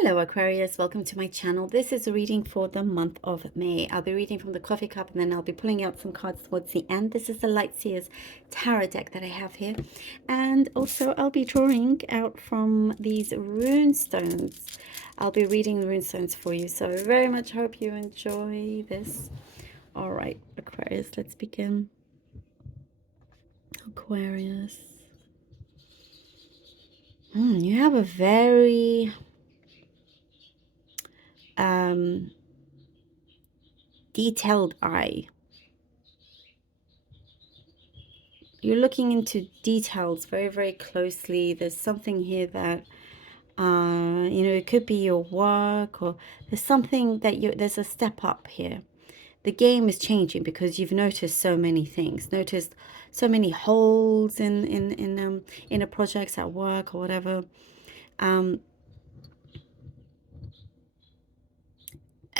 Hello Aquarius, welcome to my channel. This is a reading for the month of May. I'll be reading from the coffee cup and then I'll be pulling out some cards towards the end. This is the Lightseers Tarot deck that I have here. And also I'll be drawing out from these rune stones. I'll be reading the rune stones for you. So I very much hope you enjoy this. All right, Aquarius, let's begin. Aquarius. You have a very detailed eye. You're looking into details very, very closely. There's something here that, it could be your work, or there's something that there's a step up here. The game is changing because you've noticed so many things, noticed so many holes in a projects at work or whatever.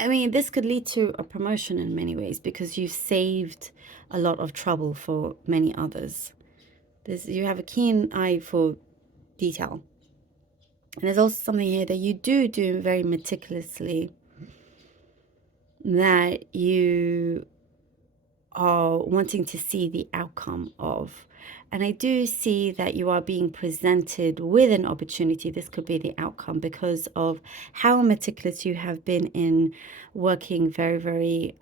I mean, this could lead to a promotion in many ways because you've saved a lot of trouble for many others. You have a keen eye for detail. And there's also something here that you do very meticulously, that you are wanting to see the outcome of. And I do see that you are being presented with an opportunity. This could be the outcome because of how meticulous you have been in working very, very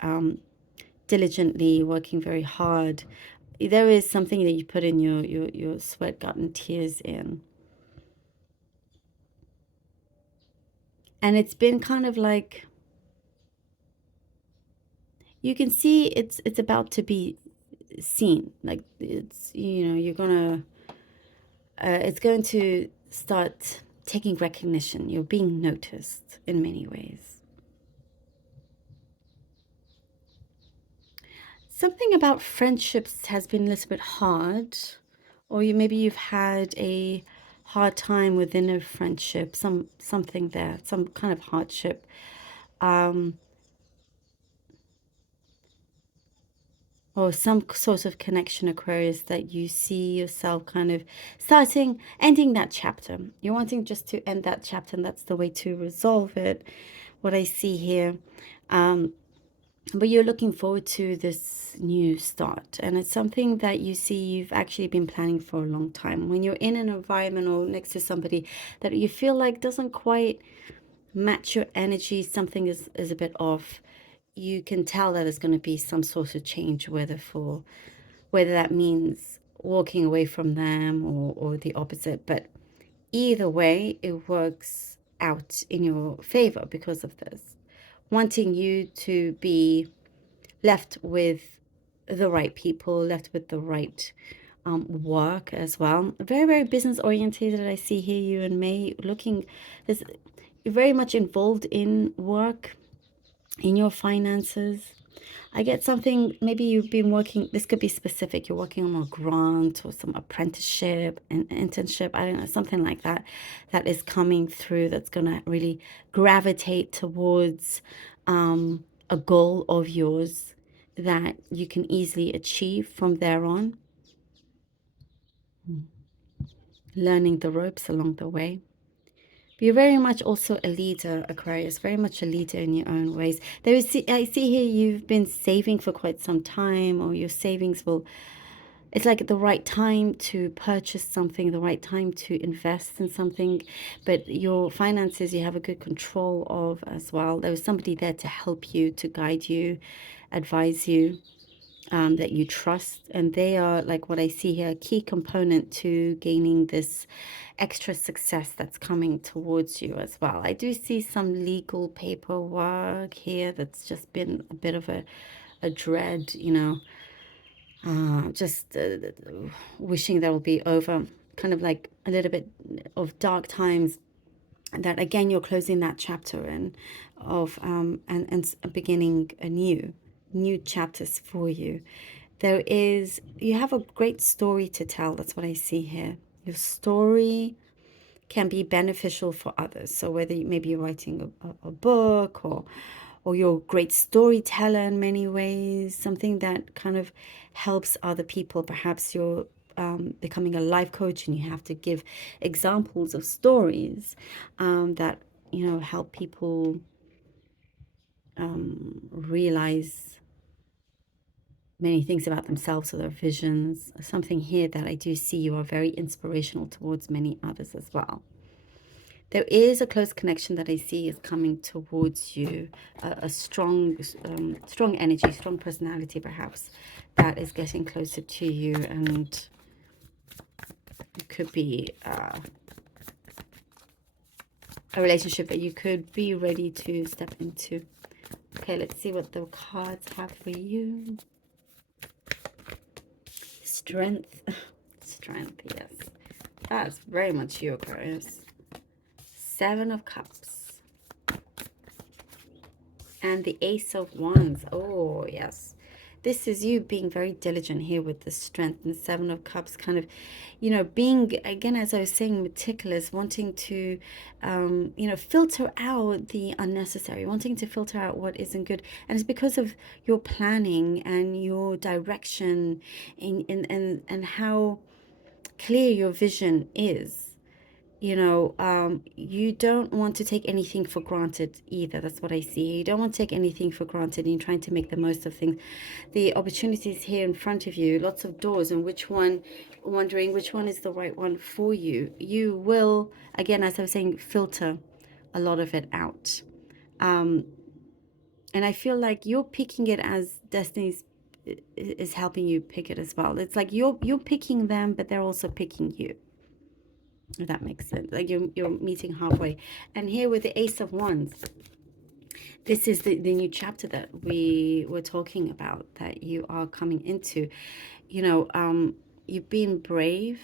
diligently, working very hard. There is something that you put in your sweat, gut, and tears in. And it's been kind of like, you can see it's about to be seen. Like it's, you're gonna, it's going to start taking recognition. You're being noticed in many ways. Something about friendships has been a little bit hard, or maybe you've had a hard time within a friendship, something there, some kind of hardship. Or some sort of connection, Aquarius, that you see yourself kind of ending that chapter. You're wanting just to end that chapter, and that's the way to resolve it, what I see here. But you're looking forward to this new start, and it's something that you see you've actually been planning for a long time. When you're in an environment or next to somebody that you feel like doesn't quite match your energy, something is a bit off, you can tell that there's going to be some sort of change, whether that means walking away from them or the opposite. But either way, it works out in your favor because of this. Wanting you to be left with the right people, left with the right work as well. Very, very business oriented. I see here you and May you're very much involved in work, in your finances. I get something, maybe you've been working, this could be specific, you're working on a grant or some apprenticeship, an internship, I don't know, something like that, that is coming through, that's going to really gravitate towards a goal of yours that you can easily achieve from there on. Learning the ropes along the way. You're very much also a leader, Aquarius, very much a leader in your own ways. I see here you've been saving for quite some time, or your savings it's like the right time to purchase something, the right time to invest in something, but your finances you have a good control of as well. There was somebody there to help you, to guide you, advise you. That you trust, and they are, like what I see here, a key component to gaining this extra success that's coming towards you as well. I do see some legal paperwork here that's just been a bit of a dread, just wishing that will be over, kind of like a little bit of dark times, that again you're closing that chapter in of and beginning a new chapters for you. You have a great story to tell. That's what I see here. Your story can be beneficial for others. So whether maybe you're writing a book, or you're a great storyteller in many ways, something that kind of helps other people. Perhaps you're becoming a life coach and you have to give examples of stories that help people realize many things about themselves or their visions. Something here that I do see, you are very inspirational towards many others as well. There is a close connection that I see is coming towards you, a strong, strong energy, strong personality perhaps, that is getting closer to you, and it could be a relationship that you could be ready to step into. Okay, let's see what the cards have for you. Strength. Strength, yes. That's very much you, Aquarius. 7 of Cups. And the Ace of Wands. Oh, yes. This is you being very diligent here with the Strength and 7 of Cups, kind of, being, again, as I was saying, meticulous, wanting to, filter out the unnecessary, wanting to filter out what isn't good. And it's because of your planning and your direction and how clear your vision is. You don't want to take anything for granted either. That's what I see. You don't want to take anything for granted, and you're trying to make the most of things. The opportunities here in front of you, lots of doors, and wondering which one is the right one for you. You will, again, as I was saying, filter a lot of it out. And I feel like you're picking it as destiny's is helping you pick it as well. It's like you're picking them, but they're also picking you. If that makes sense. Like you're meeting halfway. And here with the Ace of Wands, this is the new chapter that we were talking about, that you are coming into. You've been brave.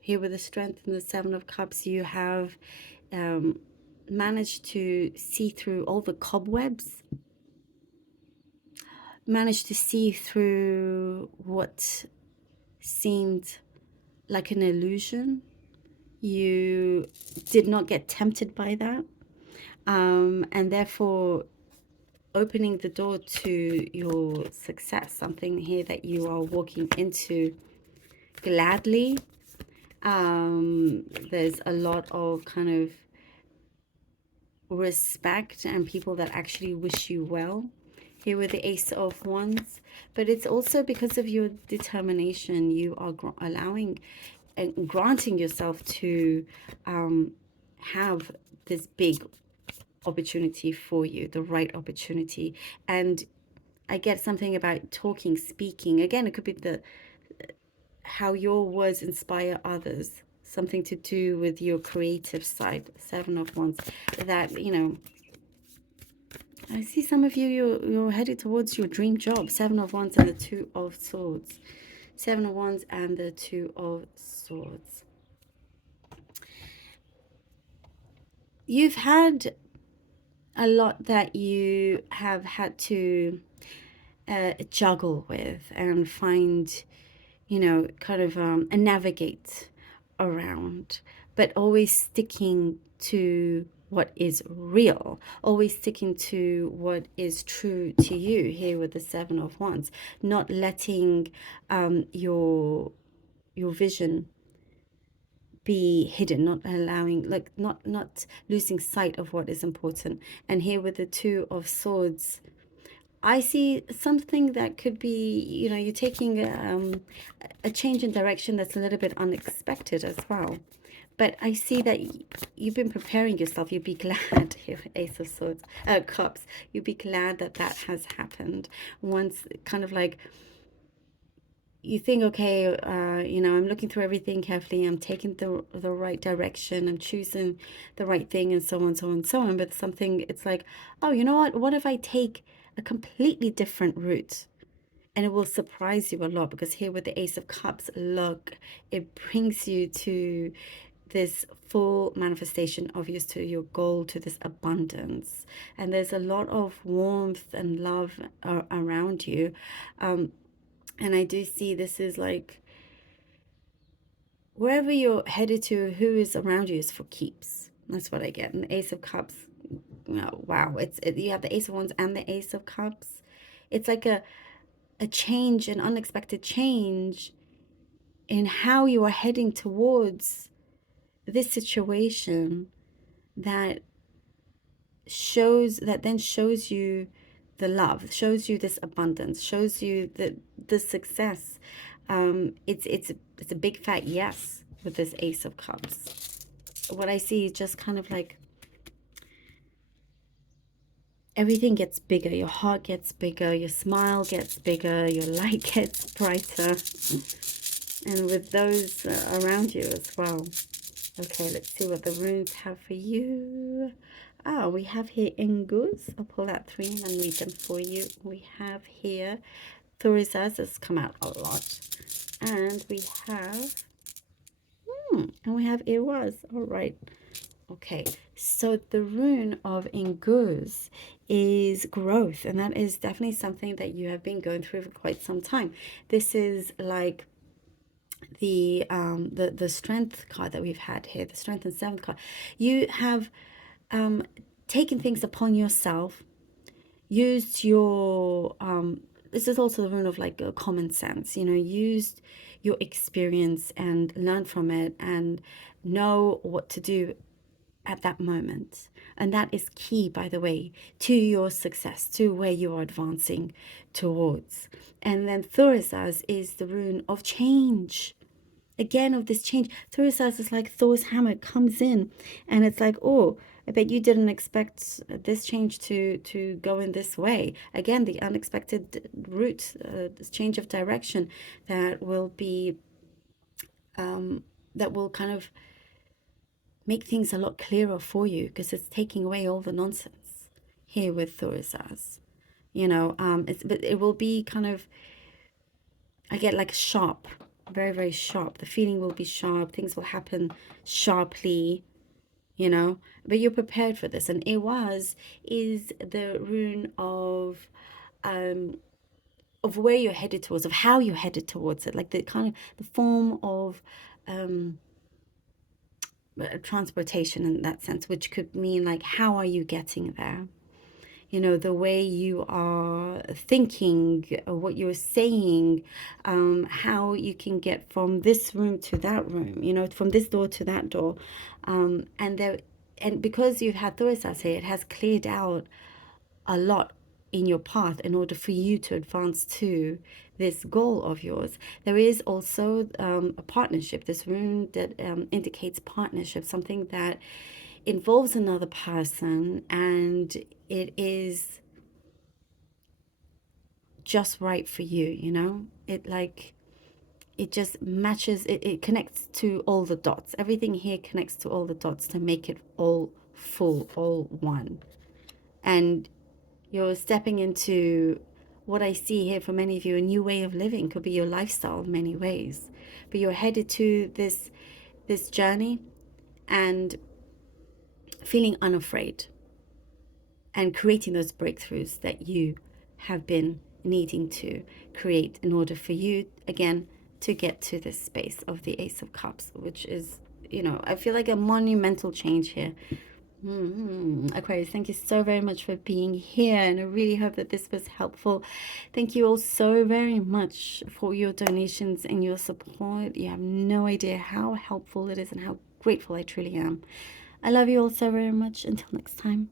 Here with the Strength and the 7 of Cups, you have managed to see through all the cobwebs, managed to see through what seemed like an illusion. You did not get tempted by that, and therefore opening the door to your success, something here that you are walking into gladly. There's a lot of kind of respect and people that actually wish you well here with the Ace of Wands, but it's also because of your determination. You are allowing and granting yourself to have this big opportunity for you, the right opportunity. And I get something about talking, speaking. Again, it could be how your words inspire others, something to do with your creative side. 7 of Wands, that, I see some of you, you're headed towards your dream job. 7 of Wands and the 2 of Swords. 7 of Wands and the 2 of Swords. You've had a lot that you have had to juggle with and find, kind of navigate around, but always sticking to what is real, always sticking to what is true to you here with the 7 of Wands, not letting your vision be hidden, not allowing, like, not losing sight of what is important. And here with the 2 of Swords, I see something that could be, you're taking a change in direction that's a little bit unexpected as well. But I see that you've been preparing yourself. You'd be glad, here, Ace of Swords, Cups, you'd be glad that that has happened. Once, kind of like, you think, okay, I'm looking through everything carefully. I'm taking the right direction. I'm choosing the right thing, and so on, so on, so on. But something, it's like, oh, you know what? What if I take a completely different route? And it will surprise you a lot, because here with the Ace of Cups, look, it brings you to this full manifestation of to your goal, to this abundance. And there's a lot of warmth and love around you. And I do see this is like, wherever you're headed to, who is around you is for keeps. That's what I get. And the Ace of Cups, wow, you have the Ace of Wands and the Ace of Cups. It's like a change, an unexpected change in how you are heading towards this situation that shows you the love, shows you this abundance, shows you the success. It's a big fat yes with this Ace of Cups. What I see is just kind of like everything gets bigger. Your heart gets bigger, your smile gets bigger, your light gets brighter, and with those around you as well. Okay, let's see what the runes have for you. Ah, we have here Ingus. I'll pull out 3 and read them for you. We have here Thurisaz has come out a lot. And we have, and we have Iwas. All right. Okay, so the rune of Ingus is growth, and that is definitely something that you have been going through for quite some time. This is like the strength card that we've had here, the strength and 7th card. You have taken things upon yourself, used your this is also the rune of like common sense, you know, used your experience and learn from it and know what to do at that moment. And that is key, by the way, to your success, to where you are advancing towards. And then Thurisaz is the rune of change. Again, of this change. Thurisaz is like Thor's hammer comes in and it's like, oh, I bet you didn't expect this change to go in this way. Again, the unexpected route, this change of direction that will be, that will kind of make things a lot clearer for you, because it's taking away all the nonsense here with Thurisaz. You know, but it will be kind of, I get like sharp, very, very sharp. The feeling will be sharp. Things will happen sharply, you know, but you're prepared for this. And Iwaz is the rune of where you're headed towards, of how you're headed towards it, like the kind of the form of transportation in that sense, which could mean like, how are you getting there? You know, the way you are thinking, what you're saying, how you can get from this room to that room, you know, from this door to that door. And because you've had Thurisaz here, it has cleared out a lot in your path in order for you to advance to this goal of yours. There is also a partnership, this rune that indicates partnership, something that involves another person, and it is just right for you, you know? It just matches, it connects to all the dots. Everything here connects to all the dots to make it all full, all one. And you're stepping into what I see here for many of you, a new way of living. Could be your lifestyle in many ways. But you're headed to this journey and feeling unafraid and creating those breakthroughs that you have been needing to create in order for you, again, to get to this space of the Ace of Cups, which is, you know, I feel like a monumental change here. Aquarius, thank you so very much for being here, and I really hope that this was helpful. Thank you all so very much for your donations and your support. You have no idea how helpful it is and how grateful I truly am. I love you all so very much. Until next time.